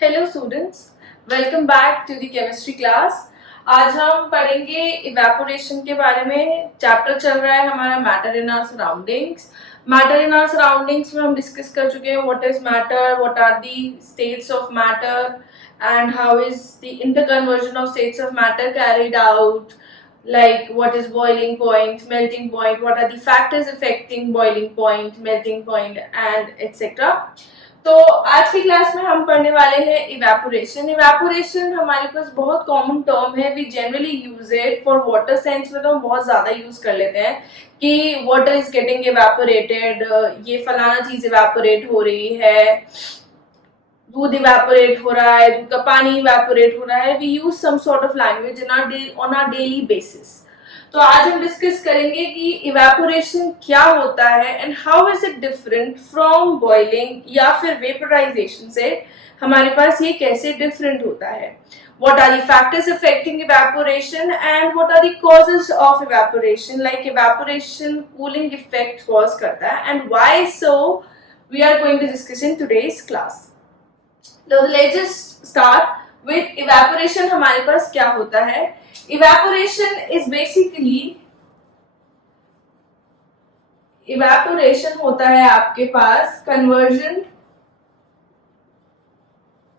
Hello students, welcome back to the chemistry class. आज हम पढ़ेंगे इवेपोरेशन के बारे में। चैप्टर चल रहा है हमारा matter in our surroundings. Matter in our surroundings में हम डिस्कस कर चुके हैं what is matter, what are the states of matter and how is the interconversion of states of matter carried out, like what is boiling point, melting point, what are the factors affecting boiling point, melting point and etc. तो आज की class में हम पढ़ने वाले हैं evaporation. Evaporation हमारे पास बहुत कॉमन टर्म है, we generally use it for water science में, तो हम बहुत ज्यादा यूज कर लेते हैं कि वाटर इज गेटिंग इवेपोरेटेड, ये फलाना चीज इवेपोरेट हो रही है, दूध इवेपोरेट हो रहा है, दूध का पानी इवेपोरेट हो रहा है। We use some sort of language on our daily basis. तो आज हम डिस्कस करेंगे कि इवेपोरेशन क्या होता है and how is it different from boiling या फिर वेपराइजेशन से हमारे पास ये कैसे डिफरेंट होता है। What are the factors affecting evaporation and what are the causes of evaporation, like evaporation cooling effect cause करता है and why so we are going to discuss in today's class. So let's just start with evaporation। हमारे पास क्या होता है? Evaporation is basically, evaporation होता है आपके पास conversion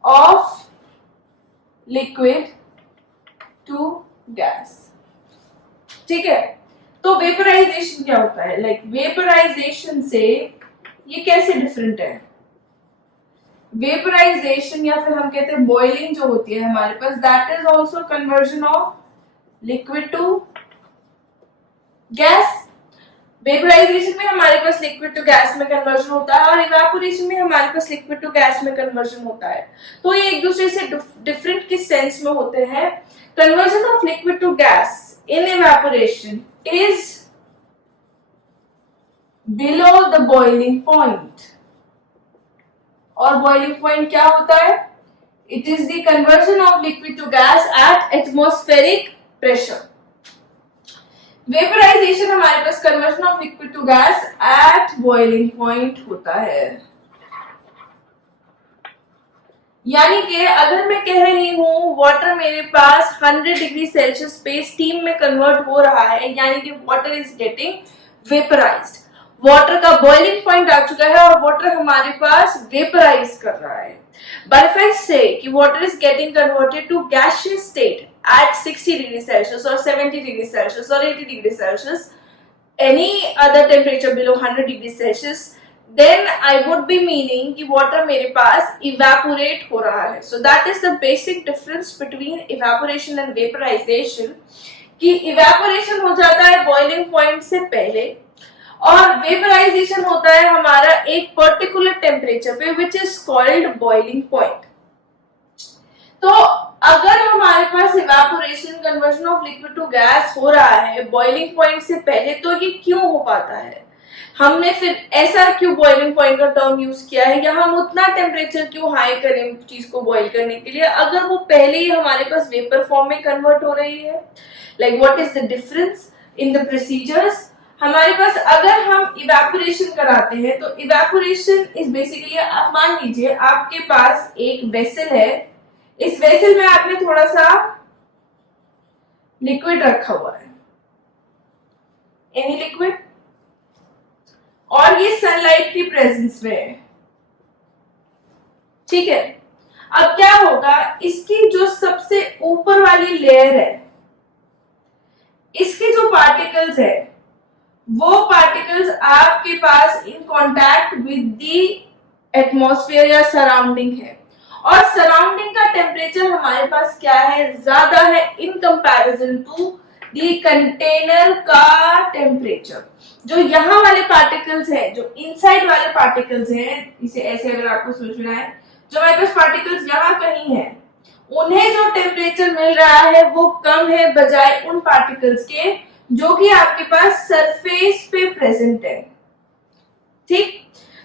of liquid to gas। ठीक है, तो वेपराइजेशन क्या होता है? लाइक वेपराइजेशन से ये कैसे डिफरेंट है? वेपराइजेशन या फिर हम कहते हैं बॉइलिंग जो होती है हमारे पास, that is also conversion of liquid to gas. Vaporisation में हमारे पास लिक्विड टू गैस में कन्वर्जन होता है और इवेपोरेशन में हमारे पास लिक्विड टू गैस में कन्वर्जन होता है। तो ये एक दूसरे से डिफरेंट किस सेंस में होते हैं? Conversion of liquid to gas in evaporation is below the boiling point. और बॉइलिंग पॉइंट क्या होता है? It is the conversion of liquid to gas at atmospheric pressure. Vaporisation हमारे पास conversion of liquid to gas at boiling point होता है। यानी कि अगर मैं कह रही हूं वाटर मेरे पास 100 डिग्री सेल्सियस पे स्टीम में कन्वर्ट हो रहा है, यानी कि वाटर इज गेटिंग वेपराइज्ड। वाटर का बॉइलिंग पॉइंट आ चुका है और वाटर हमारे पास वेपराइज कर रहा है। But if I say कि water is getting converted to gaseous state at 60 degree Celsius or 70 degree Celsius or 80 degree Celsius, any other temperature below 100 degree Celsius, then I would be meaning कि water मेरे पास evaporate हो रहा है। So that is the basic difference between evaporation and vaporization, कि evaporation हो जाता है boiling point से पहले और वेपराइजेशन होता है हमारा एक पर्टिकुलर टेम्परेचर पे which is called boiling point. तो अगर हमारे पास evaporation conversion of liquid to gas हो रहा है बॉइलिंग पॉइंट से पहले, तो ये क्यों हो पाता है? हमने फिर ऐसा क्यों बॉइलिंग पॉइंट का टर्म यूज किया है, या हम उतना टेम्परेचर क्यों हाई करें चीज को बॉइल करने के लिए अगर वो पहले ही हमारे पास वेपर फॉर्म में कन्वर्ट हो रही है? Like what is the difference in the procedures? हमारे पास अगर हम इवेपोरेशन कराते हैं तो इवेपोरेशन इज बेसिकली, आप मान लीजिए आपके पास एक वेसल है, इस वेसल में आपने थोड़ा सा लिक्विड रखा हुआ है, एनी लिक्विड, और ये सनलाइट की प्रेजेंस में है। ठीक है, अब क्या होगा, इसकी जो सबसे ऊपर वाली लेयर है, इसके जो पार्टिकल्स है वो पार्टिकल्स आपके पास in contact with the atmosphere या सराउंडिंग है, और सराउंडिंग का टेम्परेचर हमारे पास क्या है? ज्यादा है in comparison to the container का टेम्परेचर। जो यहाँ वाले पार्टिकल्स हैं, जो इनसाइड वाले पार्टिकल्स हैं, इसे ऐसे अगर आपको सोचना है, जो हमारे पास पार्टिकल्स यहाँ कहीं हैं, उन्हें जो टेम्परेचर मिल रहा है वो कम है बजाय उन पार्टिकल्स के जो कि आपके पास सरफेस पे प्रेजेंट है। ठीक,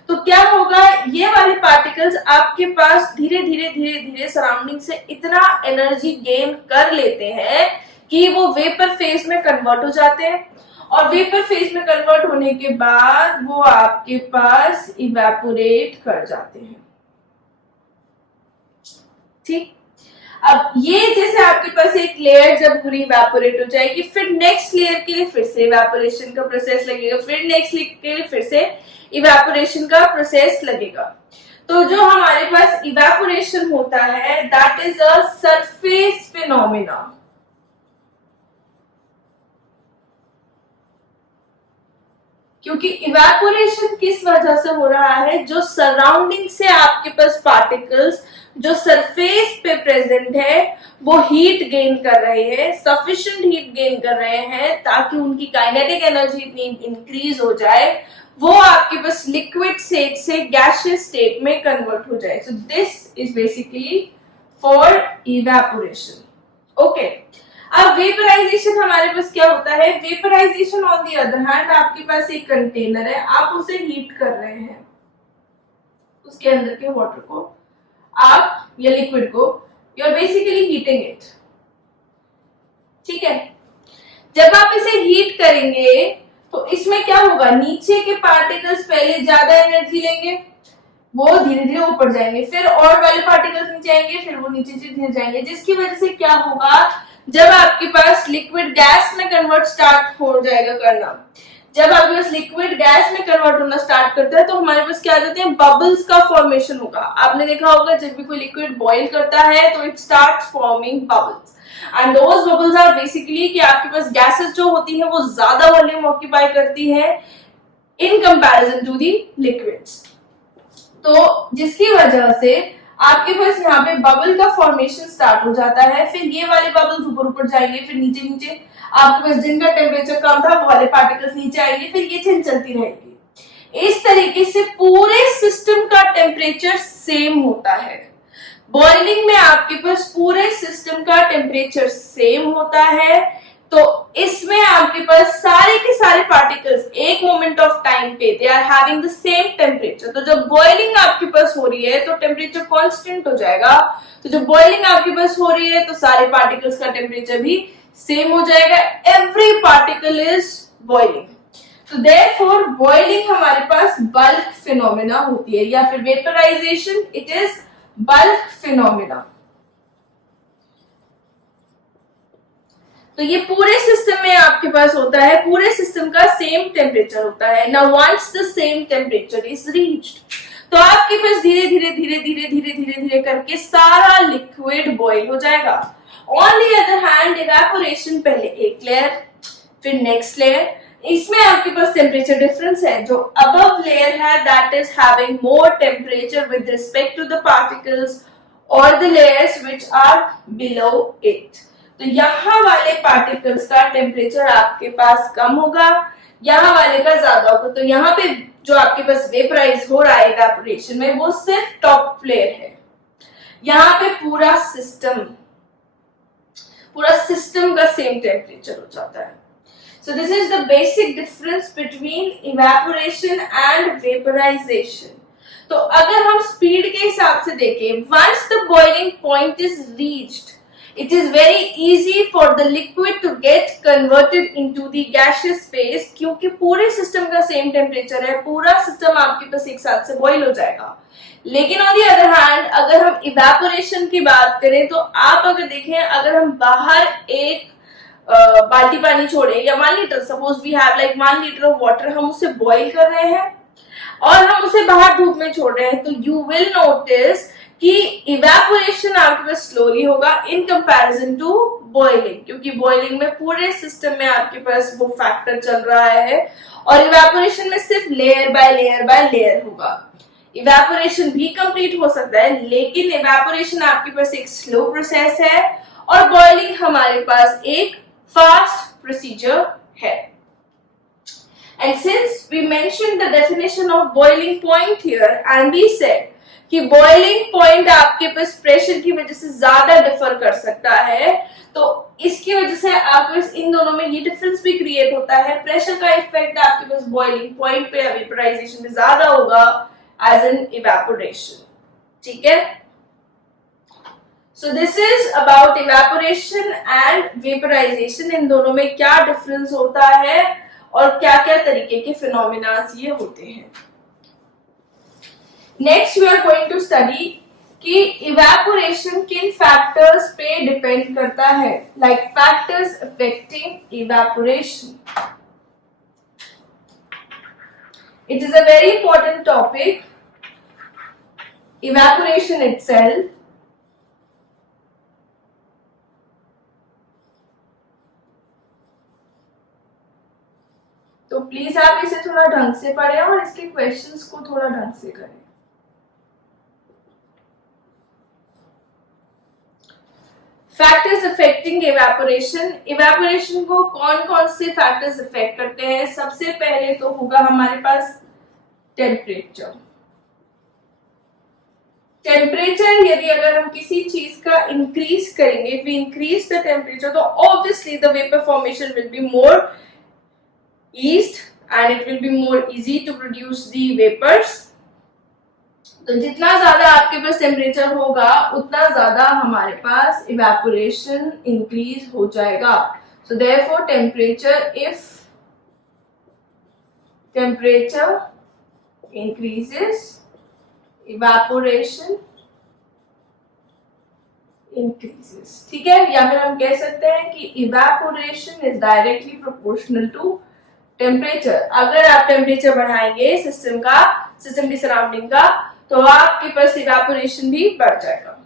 तो क्या होगा, ये वाले पार्टिकल्स आपके पास धीरे धीरे धीरे धीरे सराउंडिंग से इतना एनर्जी गेन कर लेते हैं कि वो वेपर फेज में कन्वर्ट हो जाते हैं, और वेपर फेज में कन्वर्ट होने के बाद वो आपके पास इवेपोरेट कर जाते हैं। ठीक, अब ये जैसे आपके पास एक लेयर जब पूरी इवेपोरेट हो जाएगी, फिर नेक्स्ट लेयर के लिए फिर से इवेपोरेशन का प्रोसेस लगेगा, फिर नेक्स्ट लेयर के लिए फिर से इवेपोरेशन का प्रोसेस लगेगा। तो जो हमारे पास इवेपोरेशन होता है that is a surface phenomena. क्योंकि इवेपोरेशन किस वजह से हो रहा है, जो सराउंडिंग से आपके पास पार्टिकल्स जो सरफेस पे प्रेजेंट है वो हीट गेन कर रहे हैं, सफिशिएंट हीट गेन कर रहे हैं ताकि उनकी काइनेटिक एनर्जी इतनी इंक्रीज हो जाए, वो आपके पास लिक्विड स्टेट से गैसियस स्टेट में कन्वर्ट हो जाए। So this is basically for evaporation. Okay, अब वेपराइजेशन हमारे पास क्या होता है, vaporisation on the other hand आपके पास एक कंटेनर है, आप उसे हीट कर रहे हैं, उसके अंदर के वाटर को आप या लिक्विड को you are basically heating it. ठीक है, जब आप इसे हीट करेंगे तो इसमें क्या होगा, नीचे के पार्टिकल्स पहले ज्यादा एनर्जी लेंगे, वो धीरे धीरे ऊपर जाएंगे, फिर और वाले पार्टिकल्स नीचे आएंगे, फिर वो नीचे से धीरे जाएंगे, जिसकी वजह से क्या होगा, जब आपके पास लिक्विड गैस में कन्वर्ट स्टार्ट हो जाएगा करना, जब आपके पास लिक्विड गैस में कन्वर्ट होना स्टार्ट करता है तो हमारे पास क्या आ जाते हैं, बबल्स का फॉर्मेशन होगा। आपने देखा होगा जब भी कोई लिक्विड बॉईल करता है तो it starts forming bubbles, and those bubbles are basically कि आपके पास गैसेस जो होती हैं वो ज्यादा वॉल्यूम ऑक्यूपाई करती है in comparison to the liquids, तो जिसकी वजह से आपके पास यहाँ पे बबल का फॉर्मेशन स्टार्ट हो जाता है, फिर ये वाले बबल्स ऊपर ऊपर जाएंगे, फिर नीचे नीचे आपके पास जिनका टेम्परेचर कम था वो वाले पार्टिकल्स नीचे आएंगे, फिर ये चेंज चलती रहेगी। इस तरीके से पूरे सिस्टम का टेम्परेचर सेम होता है। बॉइलिंग में आपके पास पूरे सिस्टम का टेम्परेचर सेम होता है, तो इसमें आपके पास सारे के सारे पार्टिकल्स एक मोमेंट ऑफ टाइम पे they are having the same temperature. तो जब बॉइलिंग आपके पास हो रही है तो टेम्परेचर कांस्टेंट हो जाएगा, तो जब बॉइलिंग आपके पास हो रही है तो सारे पार्टिकल्स का टेम्परेचर भी सेम हो जाएगा। एवरी पार्टिकल इज बॉइलिंग, तो देयरफॉर बॉइलिंग हमारे पास बल्क फिनोमेना होती है, या फिर vaporisation it is bulk phenomena. तो ये पूरे सिस्टम में आपके पास होता है, पूरे सिस्टम का सेम टेम्परेचर होता है। Now once the same temperature is reached, तो आपके पास धीरे धीरे धीरे धीरे धीरे धीरे धीरे करके सारा लिक्विड बॉईल हो जाएगा। On the other hand evaporation, पहले एक लेयर फिर नेक्स्ट लेयर, इसमें आपके पास टेम्परेचर डिफरेंस है। जो अबव लेयर है that is having more temperature with respect to the particles और the layers which are below it. तो यहाँ वाले पार्टिकल्स का टेम्परेचर आपके पास कम होगा, यहाँ वाले का ज्यादा होगा। तो यहाँ पे जो आपके पास वेपराइज हो रहा है इवेपोरेशन में वो सिर्फ टॉप लेयर है, यहाँ पे पूरा सिस्टम का सेम टेम्परेचर हो जाता है। So this is the basic difference between evaporation and vaporisation. तो अगर हम स्पीड के हिसाब से देखें, once the boiling point is reached, it is very easy for the liquid to get converted into the gaseous phase, क्योंकि पूरे system का सेम टेम्परेचर है, पूरा सिस्टम आपके पास एक साथ से बॉईल हो जाएगा। लेकिन ऑन दी अदर हैंड अगर हम इवेपोरेशन की बात करें तो आप अगर देखें, अगर हम बाहर एक बाल्टी पानी छोड़े या 1 litre, suppose we have like 1 litre of water, हम उसे बॉईल कर रहे हैं और हम उसे बाहर धूप में छोड़ रहे हैं, तो यू विल नोटिस कि इवेपोरेशन आपके पास स्लोली होगा इन कंपैरिजन टू बॉइलिंग, क्योंकि बॉइलिंग में पूरे सिस्टम में आपके पास वो फैक्टर चल रहा है और इवेपोरेशन में सिर्फ लेयर बाय लेयर होगा। इवेपोरेशन भी कंप्लीट हो सकता है, लेकिन इवेपोरेशन आपके पास एक स्लो प्रोसेस है और बॉइलिंग हमारे पास एक फास्ट प्रोसीजर है। And since we mentioned the definition of boiling point here and we said कि बॉइलिंग पॉइंट आपके पास प्रेशर की वजह से ज्यादा डिफर कर सकता है, तो इसकी वजह से आपके पास इन दोनों में ये डिफरेंस भी क्रिएट होता है। प्रेशर का इफेक्ट आपके पास बॉइलिंग पॉइंट पे या वेपराइजेशन में ज्यादा होगा एज इन इवेपोरेशन। ठीक है, so this is about evaporation and vaporization. इन दोनों में क्या डिफरेंस होता है और क्या क्या तरीके के फिनोमिना ये होते हैं। Next we are going to study कि इवेपोरेशन किन फैक्टर्स पे डिपेंड करता है, like factors affecting evaporation. It is a very important topic, evaporation itself. तो प्लीज आप इसे थोड़ा ढंग से पढ़ें और इसके क्वेश्चंस को थोड़ा ढंग से करें. Factors affecting evaporation. इवेपोरेशन को कौन कौन से फैक्टर्स अफेक्ट करते हैं? सबसे पहले तो होगा हमारे पास टेम्परेचर. टेम्परेचर यदि अगर हम किसी चीज का इंक्रीज करेंगे, वी इंक्रीज द टेम्परेचर, तो obviously the vapour formation will be more eased and it will be more easy to produce the vapours. तो जितना ज्यादा आपके पास टेम्परेचर होगा उतना ज्यादा हमारे पास इवेपोरेशन इंक्रीज हो जाएगा. So therefore temperature, if temperature increases, evaporation increases. ठीक है, या फिर हम कह सकते हैं कि evaporation is directly proportional to temperature. अगर आप टेम्परेचर बढ़ाएंगे सिस्टम की सराउंडिंग का, तो आपके पास evaporation भी बढ़ जाएगा.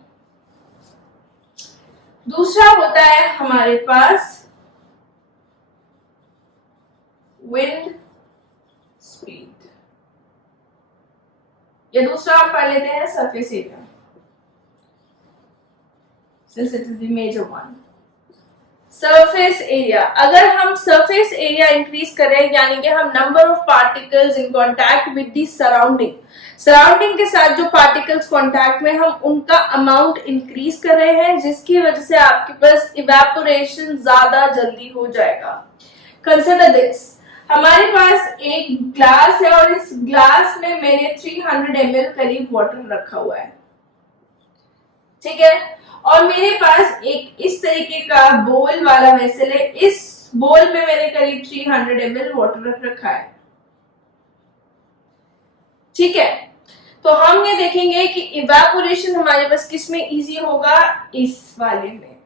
दूसरा होता है हमारे पास wind speed. ये दूसरा हम पढ़ लेते हैं surface area, since it is the major one. Surface area, अगर हम सरफेस एरिया इंक्रीज करें, यानी कि हम number of particles in contact with the surrounding के साथ जो पार्टिकल्स कांटेक्ट में, हम उनका अमाउंट इंक्रीज कर रहे हैं, जिसकी वजह से आपके पास इवेपोरेशन ज्यादा जल्दी हो जाएगा. कंसिडर दिस, हमारे पास एक ग्लास है और इस ग्लास में मैंने 300 ml करीब वाटर रखा हुआ है. ठीक है, और मेरे पास एक इस तरीके का बोल वाला वेसल है. इस बोल में मैंने करीब 300 ml वाटर रख रखा है. ठीक है, तो हम ये देखेंगे कि इवेपोरेशन हमारे पास किस में इजी होगा, इस वाले में,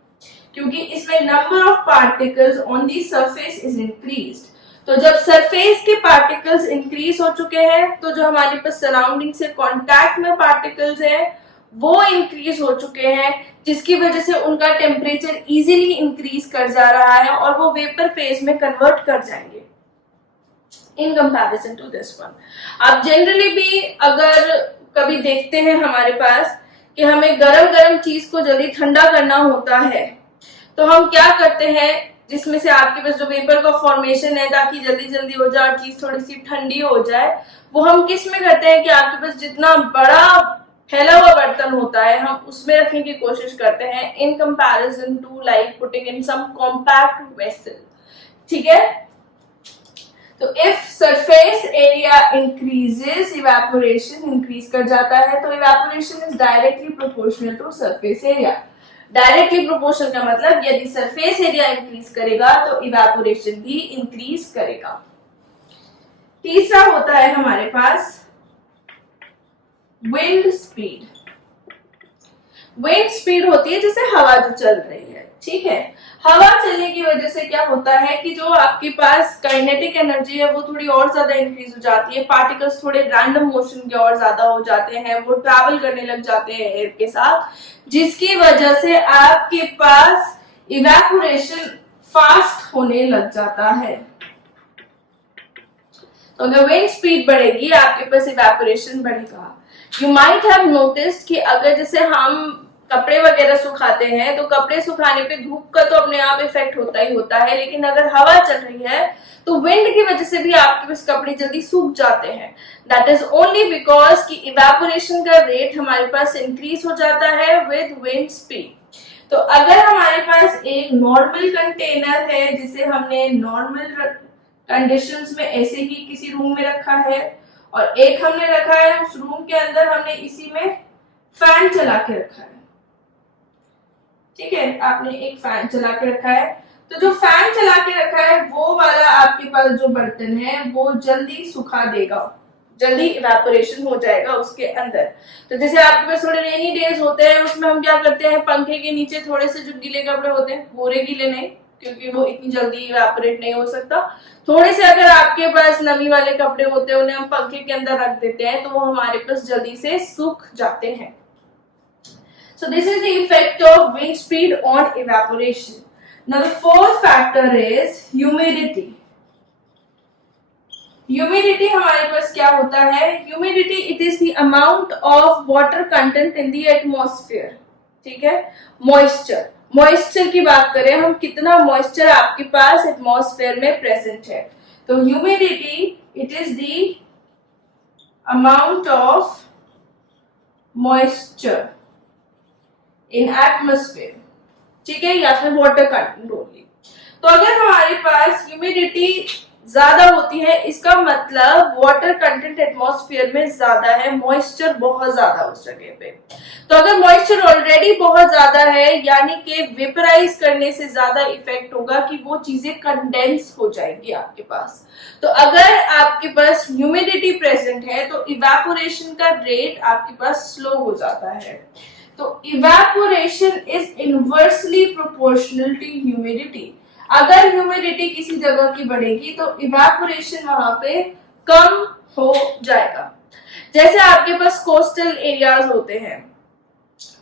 क्योंकि इसमें number of particles on the surface is increased. तो जब सरफेस के पार्टिकल्स इंक्रीज हो चुके हैं, तो जो हमारे पास सराउंडिंग से कांटेक्ट में पार्टिकल्स हैं वो इंक्रीज हो चुके हैं, जिसकी वजह से उनका टेम्परेचर इजीली इंक्रीज कर जा रहा है और वो वेपर फेज में कन्वर्ट कर जाएंगे in comparison to this one. आप जनरली भी अगर कभी देखते हैं हमारे पास कि हमें गरम चीज को जल्दी ठंडा करना होता है, तो हम क्या करते हैं, जिसमें से आपके पास जो वेपर का फॉर्मेशन है, ताकि जल्दी हो जाए और चीज थोड़ी सी ठंडी हो जाए, वो हम किस में करते हैं कि आपके पास जितना बड़ा फैला हुआ बर्तन होता है हम उसमें रखने की कोशिश करते हैं, in comparison to like putting in some compact vessel. ठीक है, तो if surface area increases, evaporation increase कर जाता है. तो evaporation is directly proportional to surface area. Directly proportional का मतलब यदि सरफेस एरिया इंक्रीज करेगा तो इवेपोरेशन भी इंक्रीज करेगा. तीसरा होता है हमारे पास विंड स्पीड. विंड स्पीड होती है जैसे हवा जो चल रही है. ठीक है, हवा चलने की वजह से क्या होता है कि जो आपके पास काइनेटिक एनर्जी है वो थोड़ी और ज्यादा इंक्रीज हो जाती है. पार्टिकल्स थोड़े रैंडम मोशन के और ज्यादा हो जाते हैं, वो ट्रैवल करने लग जाते हैं एयर के साथ, जिसकी वजह से आपके पास इवेपोरेशन फास्ट होने लग जाता है. तो अगर विंड स्पीड बढ़ेगी आपके पास इवेपोरेशन बढ़ेगा. यू माइट हैव नोटिस्ड कि अगर जैसे हम कपड़े वगैरह सुखाते हैं तो कपड़े सुखाने पे धूप का तो अपने आप इफेक्ट होता ही होता है, लेकिन अगर हवा चल रही है तो विंड की वजह से भी आपके पास कपड़े जल्दी सूख जाते हैं. दैट इज ओनली बिकॉज कि इवेपोरेशन का रेट हमारे पास इंक्रीज हो जाता है विद विंड स्पीड. तो अगर हमारे पास एक नॉर्मल कंटेनर है जिसे हमने नॉर्मल कंडीशंस में ऐसे ही किसी रूम में रखा है, और एक हमने रखा है उस रूम के अंदर हमने इसी में फैन चला के रखा है. ठीक है, आपने एक फैन चला के रखा है, तो जो फैन चला के रखा है वो वाला आपके पास जो बर्तन है वो जल्दी सुखा देगा. जल्दी इवेपोरेशन हो जाएगा उसके अंदर। तो जैसे आपके पास थोड़े रेनी डेज होते हैं, उसमें हम क्या करते हैं, पंखे के नीचे थोड़े से जो गीले कपड़े होते हैं, पूरे गीले नहीं क्योंकि वो इतनी जल्दी इवेपोरेट नहीं हो सकता, थोड़े से अगर आपके पास नमी वाले कपड़े होते हैं उन्हें हम पंखे के अंदर रख देते हैं तो वो हमारे पास जल्दी से सूख जाते हैं। So this is the effect of wind speed on evaporation. Now the fourth factor is humidity. Humidity हमारे पास क्या होता है? Humidity it is the amount of water content in the atmosphere. ठीक है? Moisture. Moisture की बात करें हम, कितना moisture आपके पास atmosphere में present है। तो humidity it is the amount of moisture in atmosphere, ठीक है, या फिर वाटर कंटेंट होगी। तो अगर हमारे पास ह्यूमिडिटी ज्यादा होती है इसका मतलब वाटर कंटेंट एटमॉस्फेयर में ज्यादा है, मॉइस्चर बहुत ज्यादा उस जगह पे। तो अगर मॉइस्चर ऑलरेडी बहुत ज्यादा है यानी कि वेपराइज करने से ज्यादा इफेक्ट होगा कि वो चीजें कंडेंस हो जाएंगी आपके पास। तो अगर आपके पास ह्यूमिडिटी प्रेजेंट है तो इवेपोरेशन का रेट आपके पास स्लो हो जाता है। तो evaporation is inversely proportional to humidity. अगर ह्यूमिडिटी किसी जगह की बढ़ेगी तो इवेपोरेशन वहां पे कम हो जाएगा। जैसे आपके पास कोस्टल एरियाज होते हैं,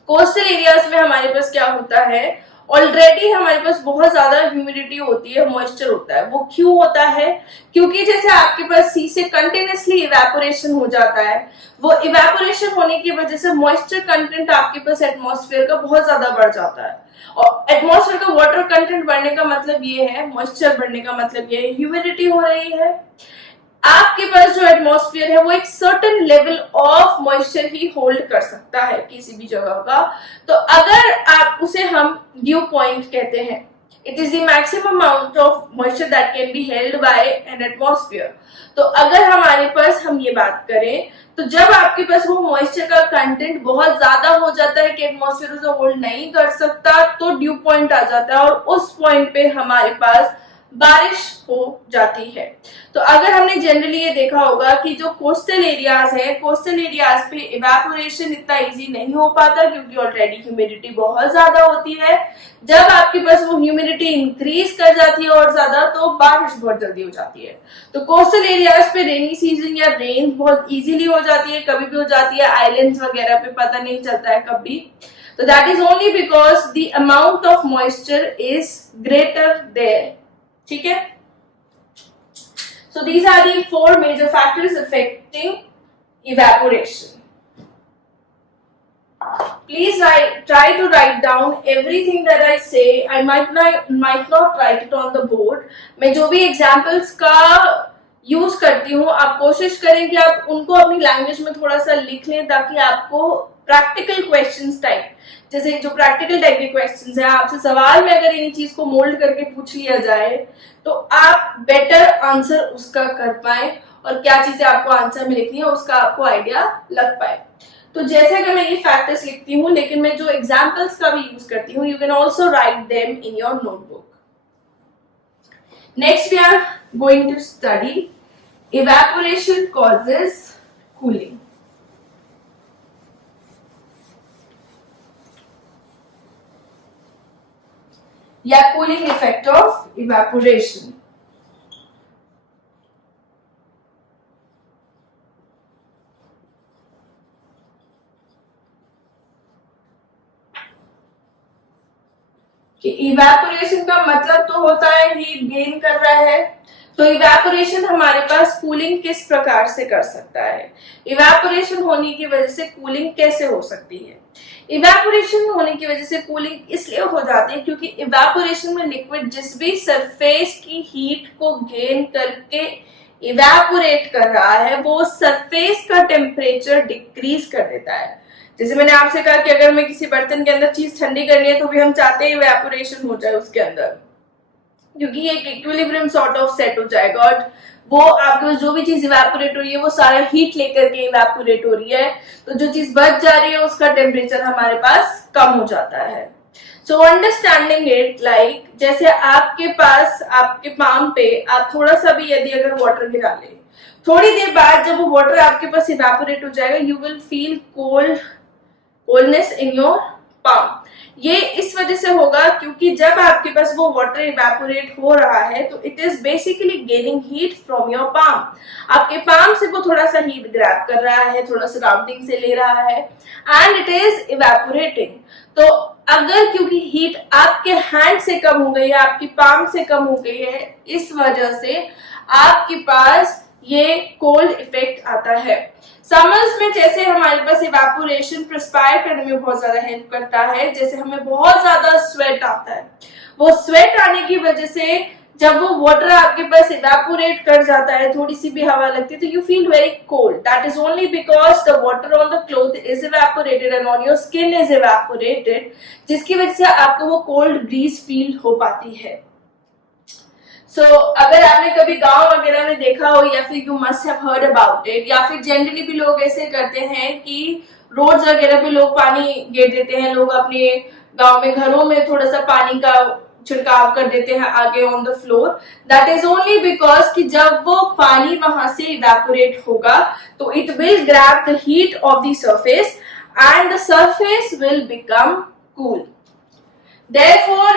कोस्टल एरियाज में हमारे पास क्या होता है, ऑलरेडी हमारे पास बहुत ज्यादा ह्यूमिडिटी होती है, मॉइस्चर होता है। वो क्यों होता है? क्योंकि जैसे आपके पास सी से कंटिन्यूअसली इवेपोरेशन हो जाता है, वो इवेपोरेशन होने की वजह से मॉइस्चर कंटेंट आपके पास एटमॉस्फेयर का बहुत ज्यादा बढ़ जाता है। और एटमॉस्फेयर का वाटर कंटेंट बढ़ने का मतलब ये है, मॉइस्चर बढ़ने का मतलब ये है, ह्यूमिडिटी हो रही है। आपके पास जो एटमॉस्फेयर है वो एक certain level of moisture he hold कर सकता है किसी भी जगह का। तो अगर आप उसे हम ड्यू पॉइंट कहते हैं, it is the maximum amount of moisture that can be held by N atmosphere. तो अगर हमारे पास हम ये बात करें तो जब आपके पास वो मॉइस्चर का कंटेंट बहुत ज्यादा हो जाता है कि एटमॉस्फेयर उसे होल्ड नहीं कर सकता तो ड्यू पॉइंट आ जाता है और उस पॉइंट पे हमारे पास बारिश हो जाती है। तो अगर हमने जनरली ये देखा होगा कि जो कोस्टल एरियाज है, कोस्टल एरियाज पे इवेपोरेशन इतना इजी नहीं हो पाता क्योंकि ऑलरेडी ह्यूमिडिटी बहुत ज्यादा होती है। जब आपके पास वो ह्यूमिडिटी इंक्रीज कर जाती है और ज्यादा तो बारिश बहुत जल्दी हो जाती है। तो कोस्टल एरियाज पे रेनी सीजन या रेन बहुत इजीली हो जाती है, कभी भी हो जाती है, आइलैंड्स वगैरह पे पता नहीं चलता है कभी। तो that is only because the amount of moisture is greater there, ठीक है। So these are the four major factors affecting evaporation. Please try to write down everything that I say. I might not write it on the board. मैं जो भी examples का use करती हूँ आप कोशिश करें कि आप उनको अपनी लैंग्वेज में थोड़ा सा लिख लें ताकि आपको प्रैक्टिकल क्वेश्चंस टाइप, जैसे जो प्रैक्टिकल टाइप के क्वेश्चंस हैं, आपसे सवाल में अगर इन चीज को मोल्ड करके पूछ लिया जाए तो आप बेटर आंसर उसका कर पाए और क्या चीजें आपको आंसर में लिखनी है उसका आपको आइडिया लग पाए। तो जैसे कि मैं ये फैक्टर्स लिखती हूँ लेकिन मैं जो एग्जाम्पल्स का भी यूज करती हूँ, you can also write them in your notebook. Next we are going to study evaporation causes cooling. या cooling effect of evaporation. कि इवेपोरेशन का मतलब तो होता है हीट गेन कर रहा है। तो इवेपोरेशन हमारे पास कूलिंग किस प्रकार से कर सकता है, इवेपोरेशन होने की वजह से कूलिंग कैसे हो सकती है। इवेपोरेशन होने की वजह से कूलिंग इसलिए हो जाती है क्योंकि इवेपोरेशन में लिक्विड जिस भी सरफेस की हीट को गेन करके इवेपोरेट कर रहा है वो सरफेस का टेम्परेचर डिक्रीज कर देता है। जैसे मैंने आपसे कहा कि अगर मैं किसी बर्तन के अंदर चीज ठंडी करनी है तो भी हम चाहते हैं इवेपोरेशन हो जाए उसके अंदर, क्योंकि एक इक्विलिब्रियम सॉर्ट ऑफ सेट हो जाएगा और वो आपके जो भी चीज इवेपोरेट हो रही है वो सारा हीट लेकर के इवेपोरेट हो रही है, तो जो चीज बच जा रही है उसका टेम्परेचर हमारे पास कम हो जाता है। सो अंडरस्टैंडिंग इट लाइक जैसे आपके पास आपके पाम पे आप थोड़ा सा भी यदि अगर वाटर गिरा ले थोड़ी देर बाद जब वो वाटर आपके पास इवेपोरेट हो जाएगा, you will feel coldness in your palm. ये इस वजह से होगा क्योंकि जब आपके पास वो वाटर इवेपोरेट हो रहा है तो it is basically gaining heat from your palm. आपके पाम से वो थोड़ा सा हीट ग्रैब कर रहा है, थोड़ा सराउंडिंग से ले रहा है एंड इट इज इवेपोरेटिंग। तो अगर क्योंकि हीट आपके हैंड से कम हो गई है, आपकी पाम से कम हो गई है, इस वजह से आपके पास ये कोल्ड इफेक्ट आता है। समर्स में जैसे हमारे पास इवेपोरेशन प्रिस्पायर करने में बहुत ज्यादा हेल्प करता है, जैसे हमें बहुत ज्यादा स्वेट आता है, वो स्वेट आने की वजह से जब वो वाटर आपके पास इवेपोरेट कर जाता है, थोड़ी सी भी हवा लगती है तो you feel very cold. That is only because the water on the cloth is evaporated and on your skin is evaporated, जिसकी वजह से आपको वो कोल्ड ब्रीज फील हो पाती है। अगर आपने कभी गांव वगैरह में देखा हो या फिर you must have heard about it, या फिर जनरली भी लोग ऐसे करते हैं कि रोड्स वगैरह पे लोग पानी गिर देते हैं, लोग अपने गांव में घरों में थोड़ा सा पानी का छिड़काव कर देते हैं आगे on the floor. That is only because कि जब वो पानी वहां से इवेपोरेट होगा तो it will grab the heat of the surface and the surface will become cool. Therefore,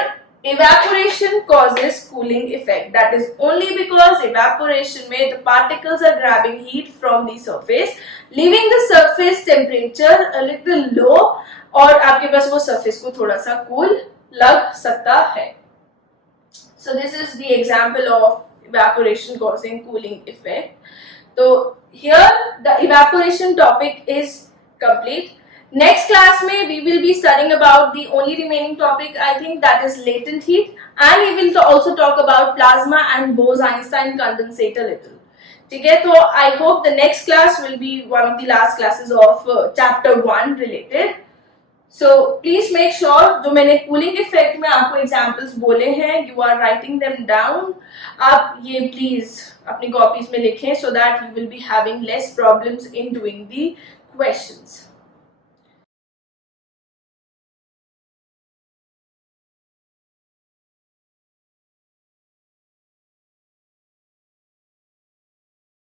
evaporation causes cooling effect. That is only because evaporation में the particles are grabbing heat from the surface, leaving the surface temperature a little low, और आपके पास वो surface को थोड़ा सा cool लग सकता है। So this is the example of evaporation causing cooling effect. So here the evaporation topic is complete. Next class में we will be studying about the only remaining topic, I think, that is latent heat, and we will also talk about plasma and Bose-Einstein condensate a little. ठीक है, तो I hope the next class will be one of the last classes of chapter 1 related. So please make sure जो मैंने cooling effect में आपको examples बोले हैं, you are writing them down. आप ये please अपनी copies में लिखें so that you will be having less problems in doing the questions.